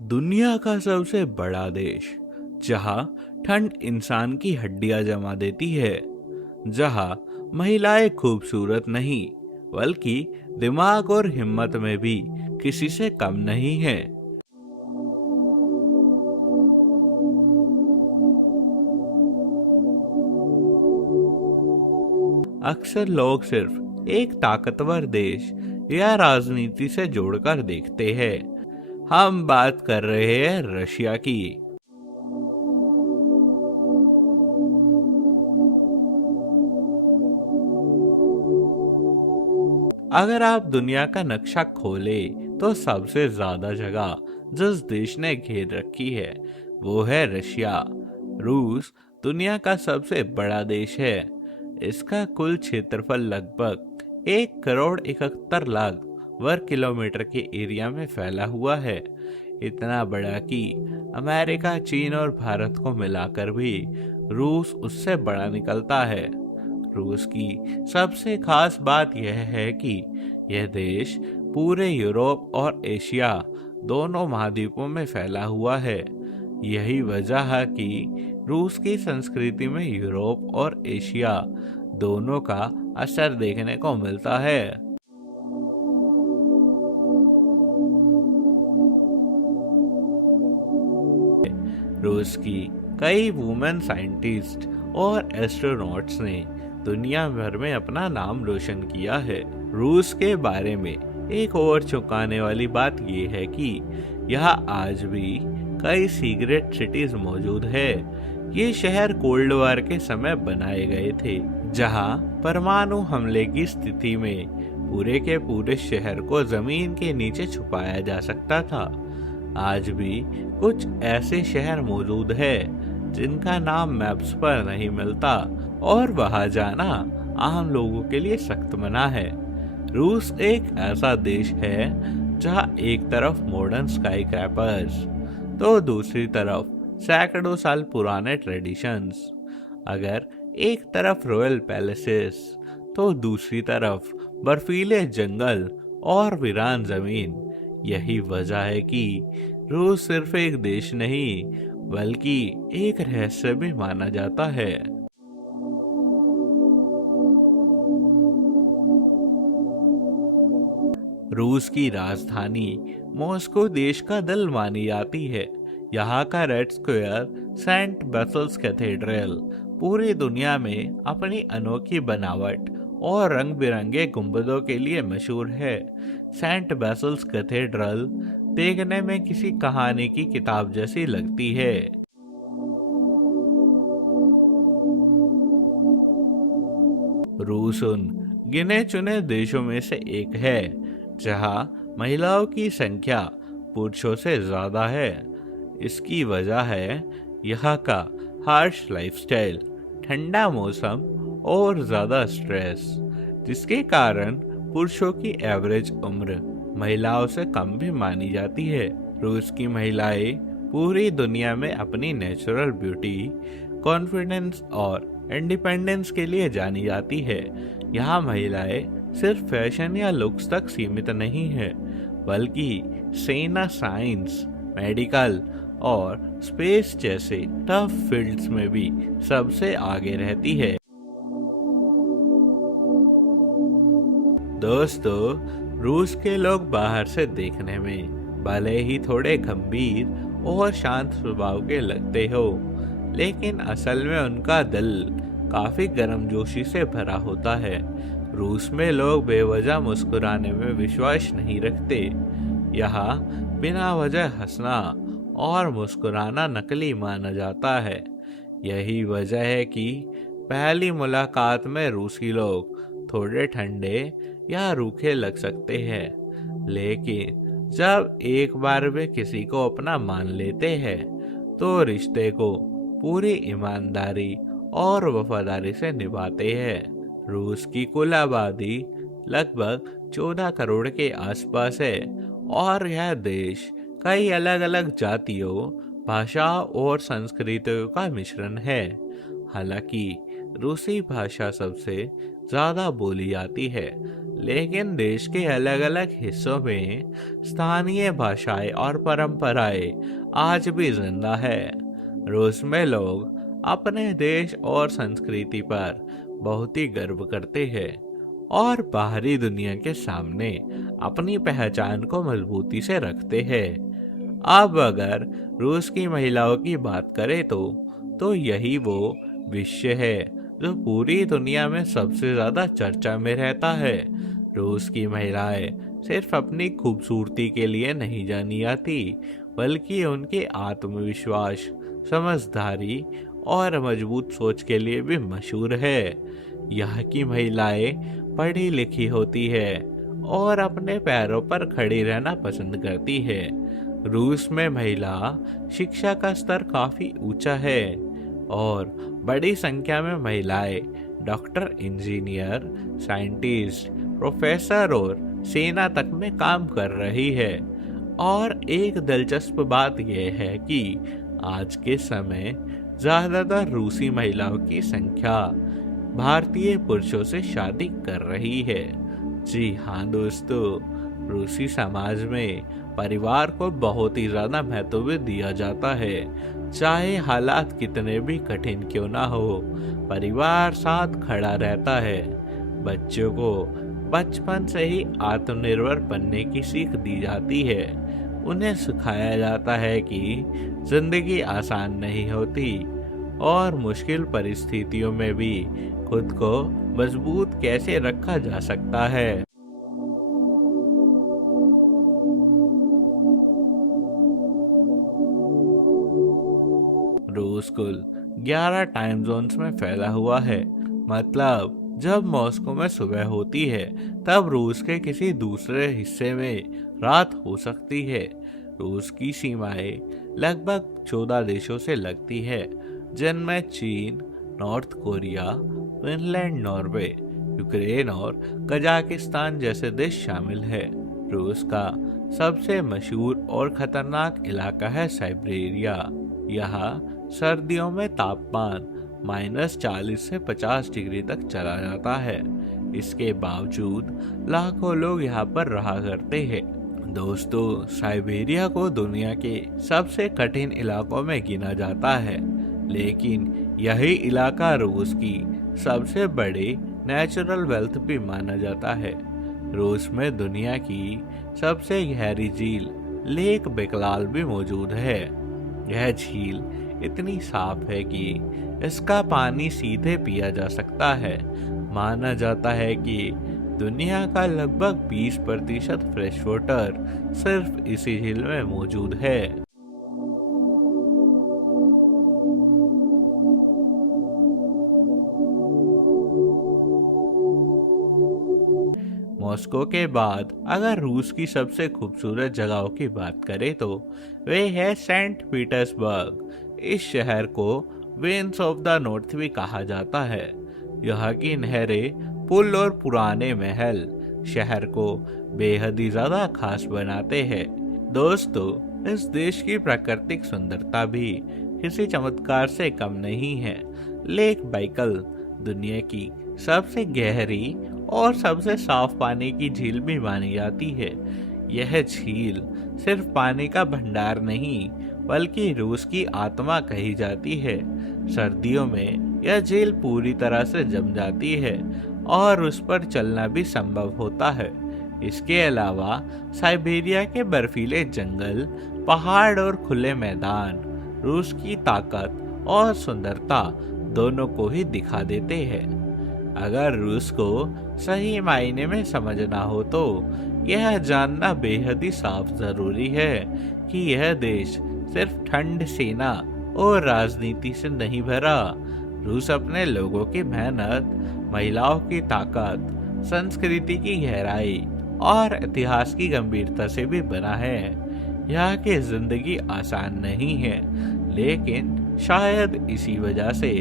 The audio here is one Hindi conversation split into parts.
दुनिया का सबसे बड़ा देश, जहां ठंड इंसान की हड्डियां जमा देती है, जहां महिलाएं खूबसूरत नहीं बल्कि दिमाग और हिम्मत में भी किसी से कम नहीं है। अक्सर लोग सिर्फ एक ताकतवर देश या राजनीति से जोड़कर देखते हैं। हम बात कर रहे हैं रशिया की। अगर आप दुनिया का नक्शा खोले तो सबसे ज्यादा जगह जिस देश ने घेर रखी है वो है रशिया। रूस दुनिया का सबसे बड़ा देश है। इसका कुल क्षेत्रफल लगभग 1,71,00,000 वर्ग किलोमीटर के एरिया में फैला हुआ है। इतना बड़ा कि अमेरिका, चीन और भारत को मिलाकर भी रूस उससे बड़ा निकलता है। रूस की सबसे खास बात यह है कि यह देश पूरे यूरोप और एशिया दोनों महाद्वीपों में फैला हुआ है। यही वजह है कि रूस की संस्कृति में यूरोप और एशिया दोनों का असर देखने को मिलता है। रूस की कई वुमेन साइंटिस्ट और एस्ट्रोनॉट्स ने दुनिया भर में अपना नाम रोशन किया है। रूस के बारे में एक और चौंकाने वाली बात यह है कि यहाँ आज भी कई सीक्रेट सिटीज मौजूद है। ये शहर कोल्ड वॉर के समय बनाए गए थे, जहाँ परमाणु हमले की स्थिति में पूरे के पूरे शहर को जमीन के नीचे छुपाया जा सकता था। आज भी कुछ ऐसे शहर मौजूद है जिनका नाम मैप्स पर नहीं मिलता और वहां जाना आम लोगों के लिए सख्त मना है। रूस एक ऐसा देश है जहां एक तरफ मॉडर्न स्काई क्रैपर्स तो दूसरी तरफ सैकड़ों साल पुराने ट्रेडिशंस। अगर एक तरफ रॉयल पैलेसेस तो दूसरी तरफ बर्फीले जंगल और वीरान जमीन। यही वजह है कि रूस सिर्फ एक देश नहीं बल्कि एक रहस्य भी माना जाता है। रूस की राजधानी मॉस्को देश का दिल मानी जाती है। यहाँ का रेड स्क्वायर, सेंट बेथल्स कैथेड्रल पूरी दुनिया में अपनी अनोखी बनावट और रंग बिरंगे गुंबदों के लिए मशहूर है। सेंट बेथल्स कैथेड्रल देखने में किसी कहानी की किताब जैसी लगती है। रूस उन गिने चुने देशों में से एक है जहां महिलाओं की संख्या पुरुषों से ज्यादा है। इसकी वजह है यहाँ का हार्श लाइफस्टाइल, ठंडा मौसम और ज्यादा स्ट्रेस, जिसके कारण पुरुषों की एवरेज उम्र महिलाओं से कम भी मानी जाती है। रूस की महिलाएं पूरी दुनिया में अपनी नेचुरल ब्यूटी, कॉन्फिडेंस और इंडिपेंडेंस के लिए जानी जाती है। यहाँ महिलाएं सिर्फ फैशन या लुक्स तक सीमित नहीं है बल्कि सेना, साइंस, मेडिकल और स्पेस जैसे टफ फील्ड्स में भी सबसे आगे रहती है। दोस्तों, रूस के लोग बाहर से देखने में भले ही थोड़े गंभीर और शांत स्वभाव के लगते हो, लेकिन असल में उनका दिल काफी गर्मजोशी से भरा होता है। रूस में लोग बेवजह मुस्कुराने में विश्वास नहीं रखते। यहाँ बिना वजह हंसना और मुस्कुराना नकली माना जाता है। यही वजह है कि पहली मुलाकात में रूसी लोग थोड़े ठंडे या रूखे लग सकते हैं, लेकिन जब एक बार वे किसी को अपना मान लेते हैं तो रिश्ते को पूरी ईमानदारी और वफादारी से निभाते हैं। रूस की कुल आबादी लगभग 14 करोड़ के आसपास है और यह देश कई अलग अलग जातियों, भाषा और संस्कृतियों का मिश्रण है। हालांकि रूसी भाषा सबसे ज्यादा बोली जाती है, लेकिन देश के अलग अलग हिस्सों में स्थानीय भाषाएं और परंपराएं आज भी जिंदा है। रूस में लोग अपने देश और संस्कृति पर बहुत ही गर्व करते हैं और बाहरी दुनिया के सामने अपनी पहचान को मजबूती से रखते हैं। अब अगर रूस की महिलाओं की बात करें तो यही वो विषय है जो पूरी दुनिया में सबसे ज्यादा चर्चा में रहता है। रूस की महिलाएं सिर्फ अपनी खूबसूरती के लिए नहीं जानी जाती, बल्कि उनके आत्मविश्वास, समझदारी और मजबूत सोच के लिए भी मशहूर है। यहाँ की महिलाएं पढ़ी लिखी होती है और अपने पैरों पर खड़ी रहना पसंद करती है। रूस में महिला शिक्षा का स्तर काफी ऊंचा है और बड़ी संख्या में महिलाएं डॉक्टर, इंजीनियर, साइंटिस्ट, प्रोफेसर और सेना तक में काम कर रही है। और एक दिलचस्प बात यह है कि आज के समय ज्यादातर रूसी महिलाओं की संख्या भारतीय पुरुषों से शादी कर रही है। जी हाँ दोस्तों, रूसी समाज में परिवार को बहुत ही ज्यादा महत्व भी दिया जाता है। चाहे हालात कितने भी कठिन क्यों ना हो, परिवार साथ खड़ा रहता है। बच्चों को बचपन से ही आत्मनिर्भर बनने की सीख दी जाती है। उन्हें सिखाया जाता है कि जिंदगी आसान नहीं होती और मुश्किल परिस्थितियों में भी खुद को मजबूत कैसे रखा जा सकता है। रूस कुल 11 टाइम जोन्स में फैला हुआ है। मतलब जब मॉस्को में सुबह होती है, तब रूस के किसी दूसरे हिस्से में रात हो सकती है। रूस की सीमाएं लगभग 14 देशों से लगती है, जिनमें चीन, north Korea, Finland, Norway, Ukraine और कजाकिस्तान जैसे देश शामिल है। रूस का सबसे मशहूर और खतरनाक इलाका है साइबेरिया। यहाँ सर्दियों में तापमान -40 से 50 डिग्री तक चला जाता है। इसके बावजूद लाखों लोग यहाँ पर रहा करते हैं। दोस्तों, साइबेरिया को दुनिया के सबसे कठिन इलाकों में गिना जाता है, लेकिन यही इलाका रूस की सबसे बड़ी नेचुरल वेल्थ भी माना जाता है। रूस में दुनिया की सबसे गहरी झील लेक बेकलाल भी मौजूद है। यह झील इतनी साफ है कि इसका पानी सीधे पिया जा सकता है। माना जाता है कि दुनिया का लगभग 20% फ्रेश वाटर सिर्फ इसी झील में मौजूद है। मॉस्को के बाद अगर रूस की सबसे खूबसूरत जगहों की बात करें तो वे है सेंट पीटर्सबर्ग। इस शहर को वेन्स ऑफ द नॉर्थ भी कहा जाता है। यहाँ की नहरें, पुल और पुराने महल शहर को बेहद ही ज्यादा खास बनाते हैं। दोस्तों, इस देश की प्राकृतिक सुंदरता भी किसी चमत्कार से कम नहीं है। लेक बाइकल दुनिया की सबसे गहरी और सबसे साफ पानी की झील भी मानी जाती है। यह झील सिर्फ पानी का भंडार नहीं, बल्कि रूस की आत्मा कही जाती है। सर्दियों में यह झील पूरी तरह से जम जाती है और उस पर चलना भी संभव होता है। इसके अलावा साइबेरिया के बर्फीले जंगल, पहाड़ और खुले मैदान रूस की ताकत और सुंदरता दोनों को ही दिखा देते हैं। अगर रूस को सही मायने में समझना हो तो यह जानना बेहद ही साफ जरूरी है कि यह देश सिर्फ ठंड, सेना और राजनीति से नहीं भरा। रूस अपने लोगों की मेहनत, महिलाओं की ताकत, संस्कृति की गहराई और इतिहास की गंभीरता से भी बना है। यहाँ की जिंदगी आसान नहीं है, लेकिन शायद इसी वजह से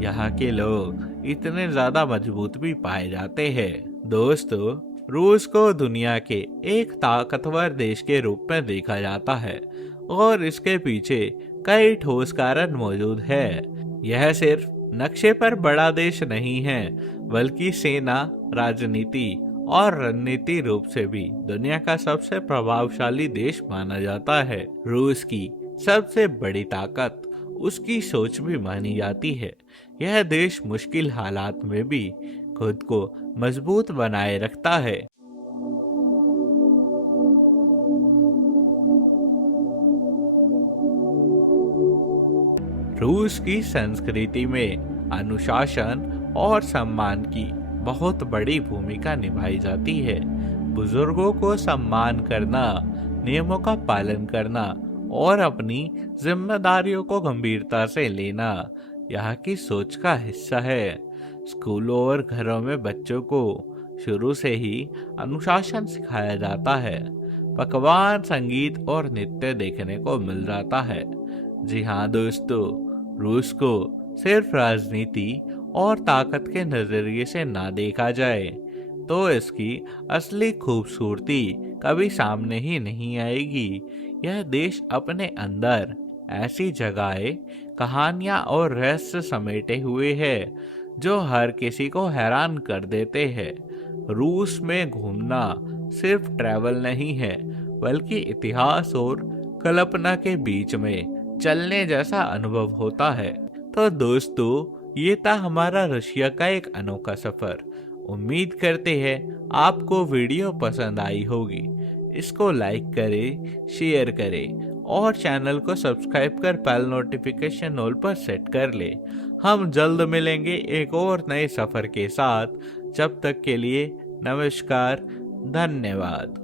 यहाँ के लोग इतने ज्यादा मजबूत भी पाए जाते हैं। दोस्तों, रूस को दुनिया के एक ताकतवर देश के रूप में देखा जाता है और इसके पीछे कई ठोस कारण मौजूद है। यह सिर्फ नक्शे पर बड़ा देश नहीं है, बल्कि सेना, राजनीति और रणनीति रूप से भी दुनिया का सबसे प्रभावशाली देश माना जाता है। रूस की सबसे बड़ी ताकत उसकी सोच भी मानी जाती है। यह देश मुश्किल हालात में भी खुद को मजबूत बनाए रखता है। रूस की संस्कृति में अनुशासन और सम्मान की बहुत बड़ी भूमिका निभाई जाती है। बुजुर्गों को सम्मान करना, नियमों का पालन करना और अपनी जिम्मेदारियों को गंभीरता से लेना यहाँ की सोच का हिस्सा है। स्कूलों और घरों में बच्चों को शुरू से ही अनुशासन सिखाया जाता है। पकवान, संगीत और नृत्य देखने को मिल जाता है। जी हाँ दोस्तों, रूस को सिर्फ राजनीति और ताकत के नजरिए से ना देखा जाए तो इसकी असली खूबसूरती कभी सामने ही नहीं आएगी। यह देश अपने अंदर ऐसी जगहें, कहानियां और रहस्य समेटे हुए है जो हर किसी को हैरान कर देते हैं। रूस में घूमना सिर्फ ट्रैवल नहीं है, बल्कि इतिहास और कल्पना के बीच में चलने जैसा अनुभव होता है। तो दोस्तों, ये था हमारा रशिया का एक अनोखा सफर। उम्मीद करते हैं आपको वीडियो पसंद आई होगी। इसको लाइक करें, शेयर करें और चैनल को सब्सक्राइब कर बेल नोटिफिकेशन ऑल पर सेट कर ले। हम जल्द मिलेंगे एक और नए सफर के साथ। जब तक के लिए नमस्कार, धन्यवाद।